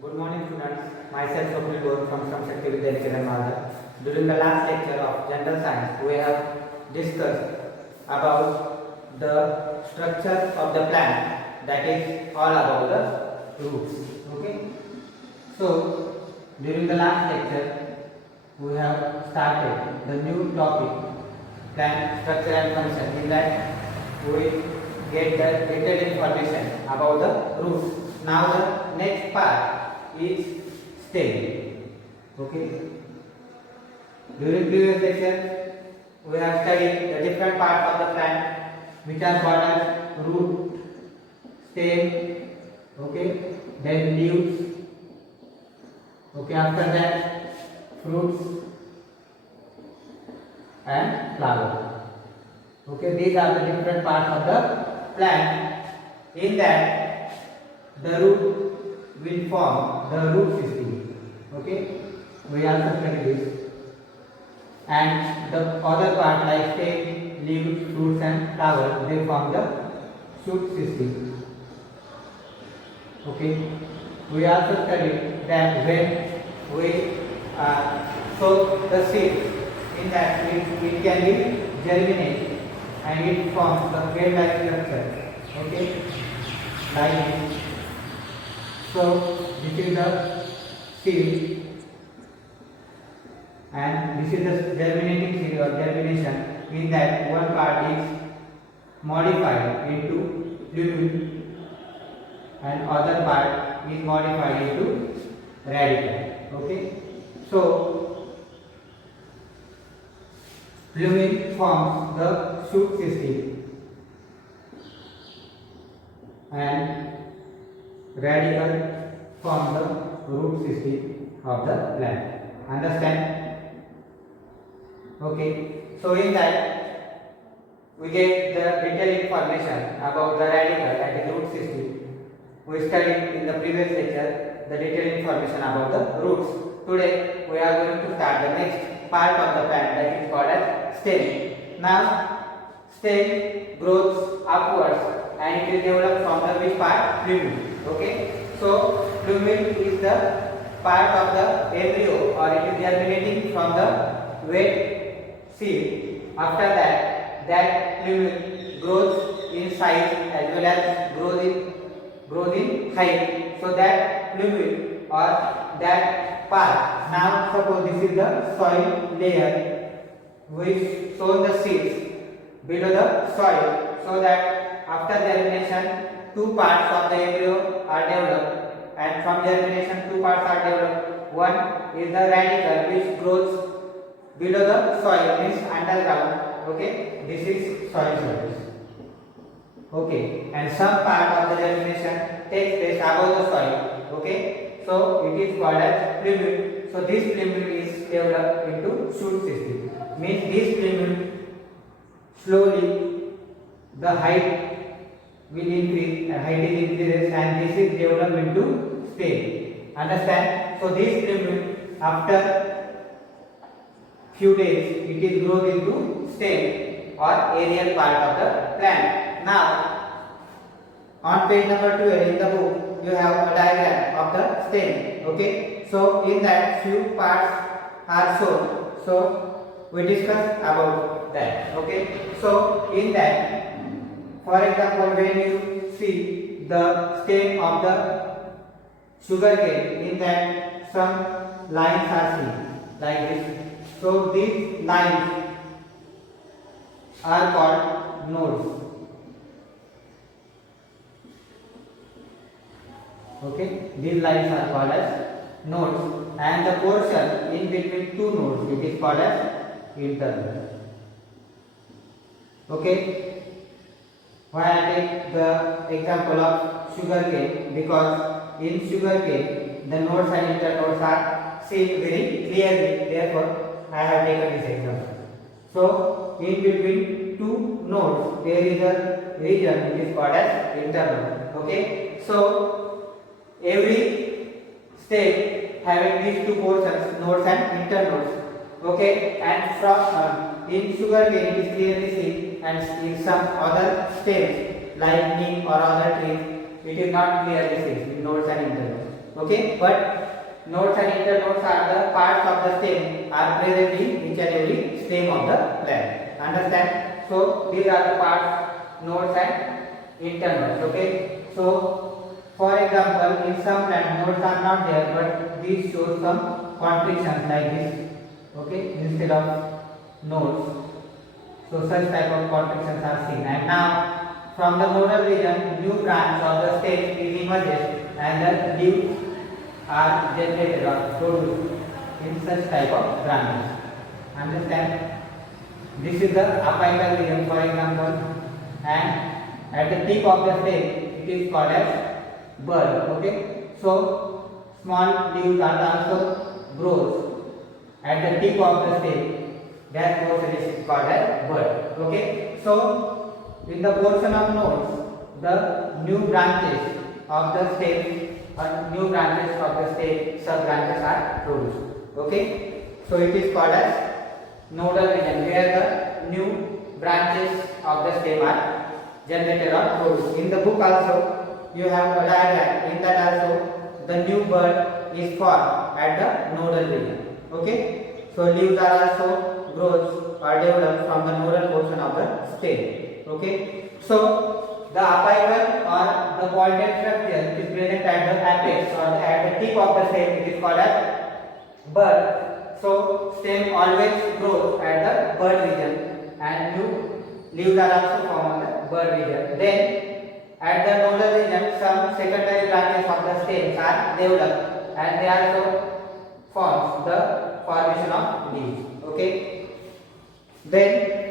Good morning students, myself Swapnil Gaur from Shakti Vidyanikethan Malda. During the last lecture of General Science, we have discussed about the structure of the plant, that is all about the roots. Okay. So, during the last lecture, we have started the new topic, plant structure and function. In that, we get the detailed information about the roots. Now the next part is stem. Okay. During previous lecture, we have studied the different parts of the plant, which are called as root, stem, okay, then leaves, okay, after that fruits and flower. Okay, these are the different parts of the plant. In that, the root will form the root system. Okay, we also study this. And the other part like stem, leaves, fruits and flowers, they form the shoot system. Okay, we also studied that when we sow the seed, in that it can be germinate and it forms the grain-like structure. Okay, like this. So this is the seed and this is the germinating seed or germination. In that one part is modified into plumule and other part is modified into radicle. Okay, so plumule forms the shoot system and radicle form the root system of the plant. Understand? Okay. So in that we get the detailed information about the radicle and the root system. We studied in the previous lecture the detailed information about the roots. Today we are going to start the next part of the plant, that is called as stem. Now stem grows upwards and it is developed from the which part? Plumule. Okay, so plumule is the part of the embryo or it is germinating from the wet seed. After that, that plumule grows in size as well as grows in height. So that plumule or that part. Now suppose this is the soil layer. We sow the seeds below the soil, so that after germination two parts of the embryo are developed, and from germination two parts are developed. One is the radicle which grows below the soil, means underground. Okay, this is soil surface. Okay, and some part of the germination takes place above the soil. Okay, so it is called as plumule. So this plumule is developed into shoot system. Means this plumule slowly the height will increase, height is increases, and this is developed into stem. Understand? So this plumule after few days it is grown into stem or aerial part of the plant. Now on page number 12 in the book you have a diagram of the stem. Okay, so in that few parts are shown. So we discuss about that. Okay, so in that, for example, when you see the stem of the sugarcane, in that some lines are seen like this. So these lines are called nodes. Okay, these lines are called as nodes, and the portion in between two nodes, it is called as internal. Okay, why I take the example of sugarcane? Because in sugarcane the nodes and internodes are seen very clearly. Therefore, I have taken this example. So in between two nodes there is a region which is called as internode. Okay, so every state having these two portions, nodes and internodes. Okay, and from in sugarcane it is clearly seen, and in some other stems like neem or other trees it is not clearly seen in nodes and internodes. Okay, but nodes and internodes are the parts of the stem are present in each and every stem of the plant. Understand? So these are the parts, nodes and internodes. Okay, so for example, in some plant nodes are not there, but these show some contractions like this. Okay, instead of nodes, so such type of contractions are seen. And now from the nodal region, new branch of the stem is emerges, and the leaves are generated or produced in such type of branches. Understand? This is the apical region, for example, and at the tip of the stem it is called as bud. Okay, so small leaves are also grows at the tip of the stem. That portion is called as bud. Okay, so in the portion of nodes, the new branches of the stem or new branches of the stem, sub branches are produced. Okay, so it is called as nodal region where the new branches of the stem are generated or produced. In the book also you have a diagram. In that also the new bud is formed at the nodal region. Okay, so leaves are also grows or developed from the nodal portion of the stem. Okay, so the apical or the pointed structure is present at the apex or at the tip of the stem. It is called as bud. So stem always grows at the bud region, and new leaves are also formed on the bud region. Then at the nodal region, some secondary branches of the stems are developed, and they also forms the formation of leaves. Okay. Then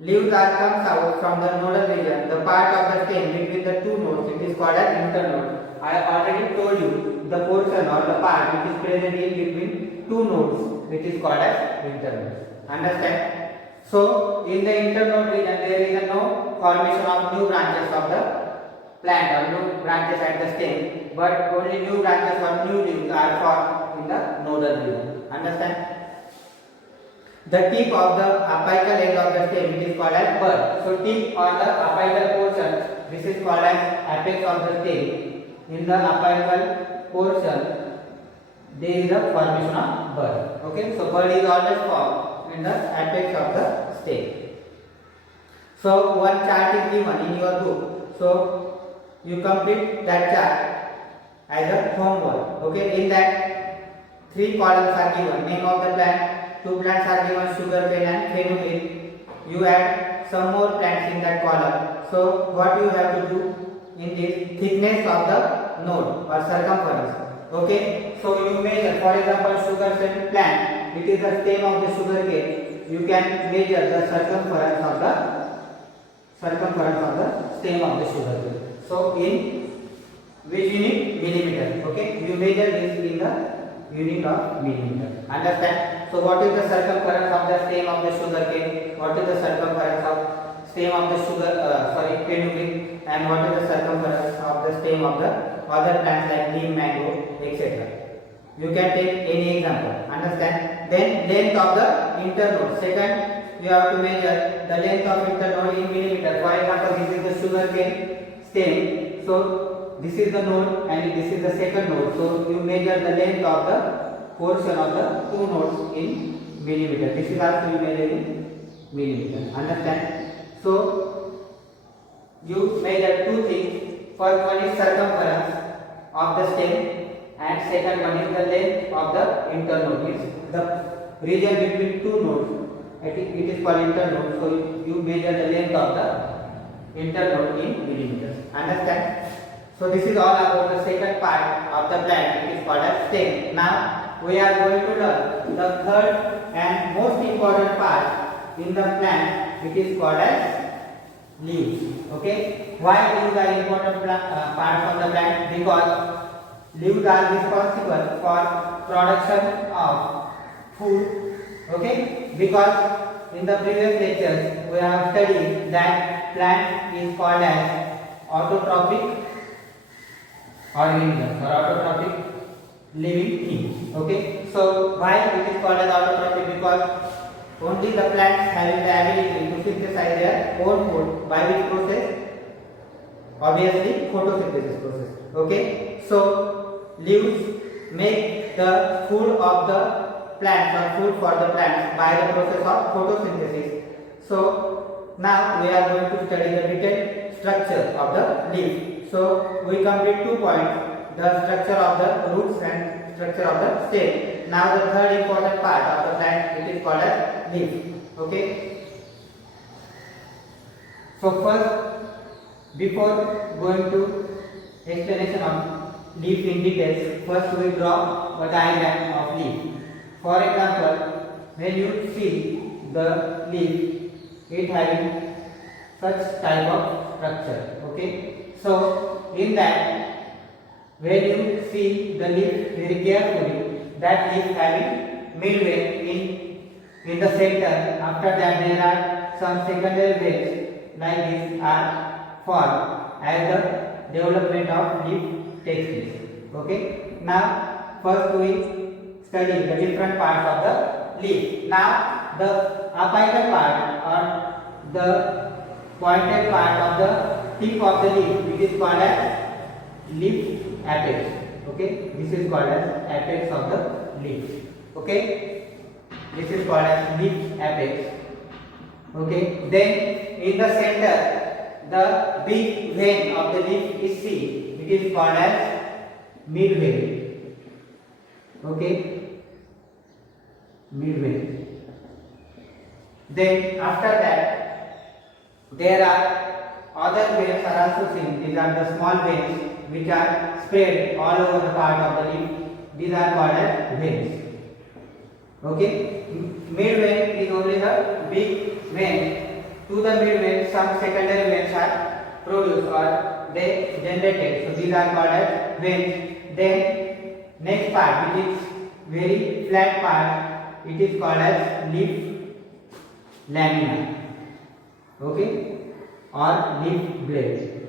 leaves are comes out from the nodal region, the part of the stem between the two nodes. It is called as internode. I already told you the portion or the part which is present in between two nodes, which is called as internode. Understand? So in the internode region there is no formation of new branches of the plant or new branches at the stem, but only new branches or new leaves are formed in the nodal region. Understand? The tip of the apical end of the stem, it is called as bud. So tip or the apical portion, this is called as apex of the stem. In the apical portion, there is a formation of bud. Okay, so bud is always formed in the apex of the stem. So one chart is given in your book. So you complete that chart as a homework. Okay, in that 3 columns are given: name of the plant. 2 plants are given, sugarcane and fenugreek. You add some more plants in that column. So what you have to do in this: thickness of the node or circumference. Okay, so you measure, for example, sugarcane plant. It is the stem of the sugarcane. You can measure the circumference of the stem of the sugarcane. So in which unit? Millimeter. Okay, you measure this in the unit of millimeter. Understand? So what is the circumference of the stem of the sugarcane? What is the circumference of stem of the fenugreek? And what is the circumference of the stem of the other plants like neem, mango, etc. You can take any example. Understand? Then length of the internode. Second, you have to measure the length of internode in millimeter. For example, this is the sugarcane stem. So this is the node and this is the second node. So you measure the length of the portion of the 2 nodes in millimeter. This is also you measure in millimeter. Understand? So you measure 2 things. First one is circumference of the stem, and second one is the length of the internode. It's the region between 2 nodes. It is called internode. So you measure the length of the internode in millimeters. Understand? So this is all about the second part of the plant. It is called as stem. Now we are going to learn the third and most important part in the plant. It is called as leaves. Okay, why leaves are important part of the plant? Because leaves are responsible for production of food. Okay, because in the previous lectures we have studied that plant is called as autotrophic organisms or autotrophic living things. Okay, so why it is called as autotrophic? Because only the plants having the ability to synthesize their own food. By which process? Obviously photosynthesis process. Okay, so leaves make the food of the plants or food for the plants by the process of photosynthesis. So now we are going to study the detailed structure of the leaf. So we complete 2 points, the structure of the roots and structure of the stem. Now the third important part of the plant, it is called as leaf. Okay. So first, before going to explanation of leaf in details, first we draw a diagram of leaf. For example, when you see the leaf, it having such type of structure. Okay. So in that, when you see the leaf very carefully, that leaf having midway in the center. After that, there are some secondary veins like this are formed as the development of leaf takes place. Okay. Now first we study the different parts of the leaf. Now the apical part or the pointed part of the tip of the leaf, which is called as leaf apex. Okay, this is called as apex of the leaf. Okay, this is called as leaf apex. Okay, then in the center, the big vein of the leaf is seen. It is called as midvein. Okay, midvein. Then after that, there are other veins are also seen. These are the small veins which are spread all over the part of the leaf. These are called as veins. Okay, midvein is only the big vein. To the midvein, some secondary veins are produced or they generated. So these are called as veins. Then next part, which is very flat part, it is called as leaf lamina. Okay, or leaf blade.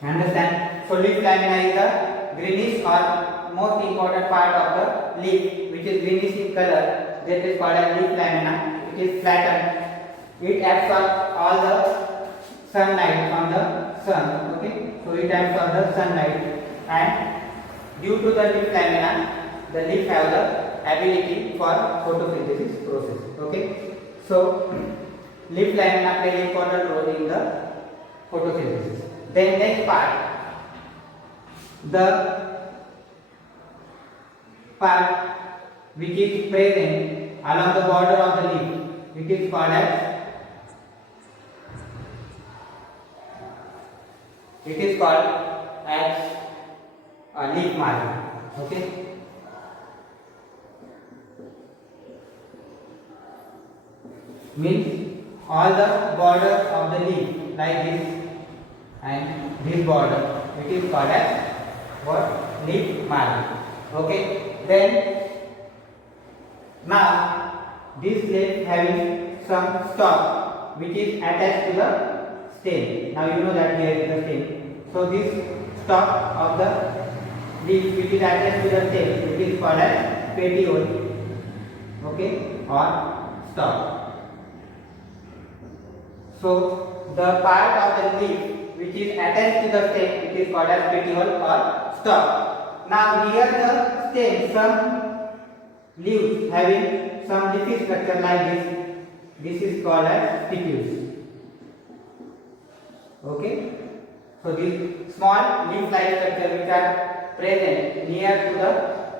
Understand? So leaf lamina is the greenish or most important part of the leaf, which is greenish in color. That is called as leaf lamina. It is flattened. It absorbs all the sunlight from the sun. Okay, so it absorbs the sunlight, and due to the leaf lamina, the leaf have the ability for photosynthesis process. Okay, so leaf lamina play an important role in the photosynthesis. Then next part, the part which is present along the border of the leaf, it is called as a leaf margin. Okay, means all the border of the leaf like this and this border, it is called as what? Leaf margin. Okay, then now this leaf having some stalk which is attached to the stem. Now you know that here is the stem. So this stalk of the leaf which is attached to the stem, it is called as petiole. Okay, or stalk. So the part of the leaf which is attached to the stem, it is called as petiole or stalk. Now near the stem, some leaves having some leafy structure like this. This is called as stipules. Okay, so these small leaf-like structure which are present near to the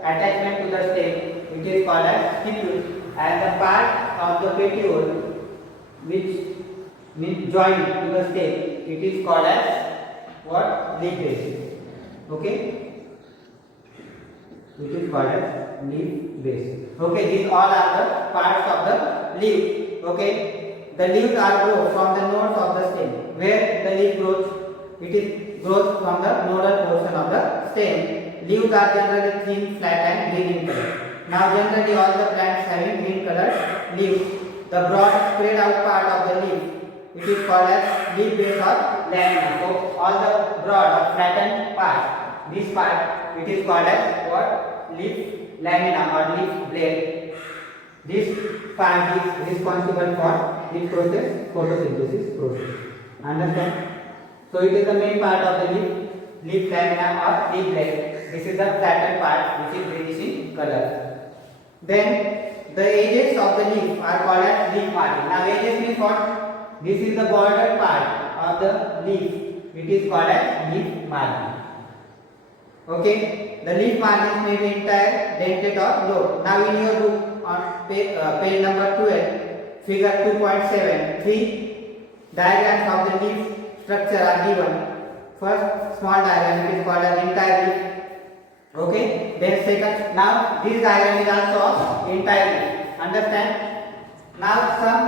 attachment to the stem, it is called as stipules, and the part of the petiole which means joined to the stem, it is called as what? Leaf base. Okay, it is called as leaf base. Okay, these all are the parts of the leaf. Okay, the leaves are grown from the nodes of the stem. Where the leaf grows, it is grows from the nodal portion of the stem. Leaves are generally thin, flat and green in color. Now generally all the plants having green colored leaves. The broad spread out part of the leaf, it is called as leaf base or lamina. So all the broad or flattened part, this part, it is called as what? Leaf lamina or leaf blade. This part is responsible for this process, photosynthesis process. Understand? So it is the main part of the leaf. leaf lamina or leaf blade. This is the flattened part which is greenish in color. Then the edges of the leaf are called as leaf margin. Now edges means what? This is the border part of the leaf. It is called as leaf margin. Okay, the leaf margins may be entire, dented or lobed. Now in your book on page number 12, figure 2.7, three diagrams of the leaf structure are given. First small diagram, it is called as entire leaf. Okay, then second, now this diagram is also of entire leaf. Understand? Now some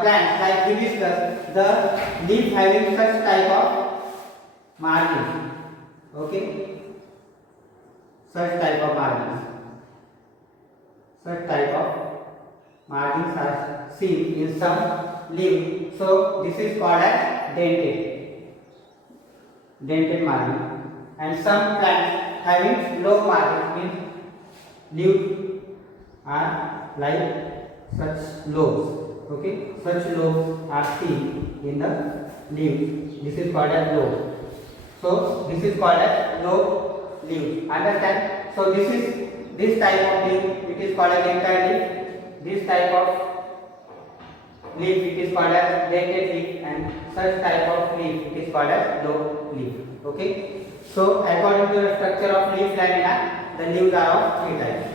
plants like hibiscus, the leaf having such type of margins. Okay. Such type of margins are seen in some leaf. So this is called as dented margin. And some plants having low margin means leaves are like such lobes. Okay, such lobes are seen in the leaf. This is called as lobe. So this is called as lobe leaf. Understand? So this type of leaf, it is called as entire leaf. This type of leaf, it is called as dented leaf, and such type of leaf, it is called as lobe leaf. Okay. So according to the structure of leaf lamina, the leaves are of three types.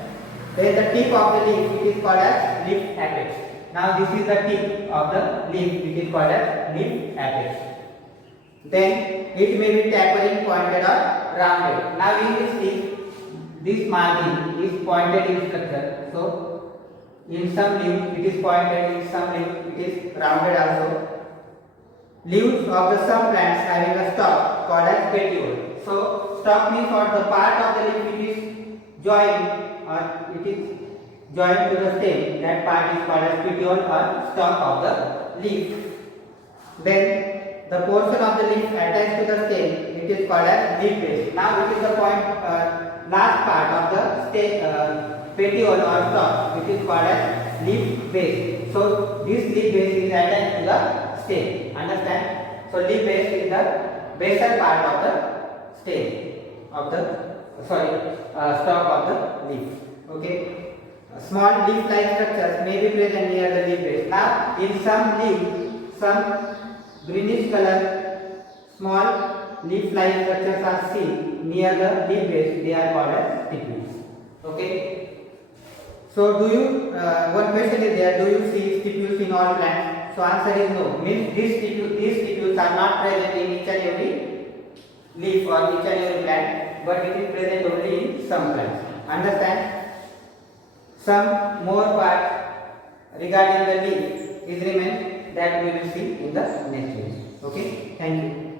Then the tip of the leaf, it is called as leaf apex. Now this is the tip of the leaf, it is called as leaf apex. Then it may be tapering, pointed or rounded. Now in this leaf, this margin is pointed in structure. So in some leaf it is pointed, in some leaf it is rounded also. Leaves of the some plants having a stalk called as petiole. So stalk means what? The part of the leaf it is joined to the stem. That part is called as petiole or stalk of the leaf. Then the portion of the leaf attached to the stem, it is called as leaf base. Now it is the last part of the stem, petiole or stalk, which is called as leaf base. So this leaf base is attached to the stem. Understand? So leaf base is the basal part of the stem of the stalk of the leaf. Okay. Small leaf-like structures may be present near the leaf base. Now in some leaf, some greenish color small leaf-like structures are seen near the leaf base. They are called as stipules. Okay. So one question is there, do you see stipules in all plants? So answer is no. Means these stipules are not present in each and every leaf or each and every plant, but it is present only in some plants. Understand? Some more part regarding the leaf is remains that we will see in the next video. Okay. Thank you.